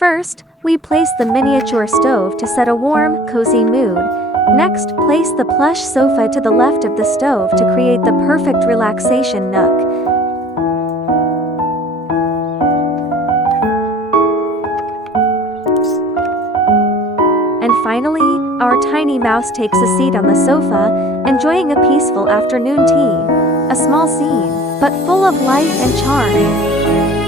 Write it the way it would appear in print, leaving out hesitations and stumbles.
First, we place the miniature stove to set a warm, cozy mood. Next, place the plush sofa to the left of the stove to create the perfect relaxation nook. And finally, our tiny mouse takes a seat on the sofa, enjoying a peaceful afternoon tea. A small scene, but full of life and charm.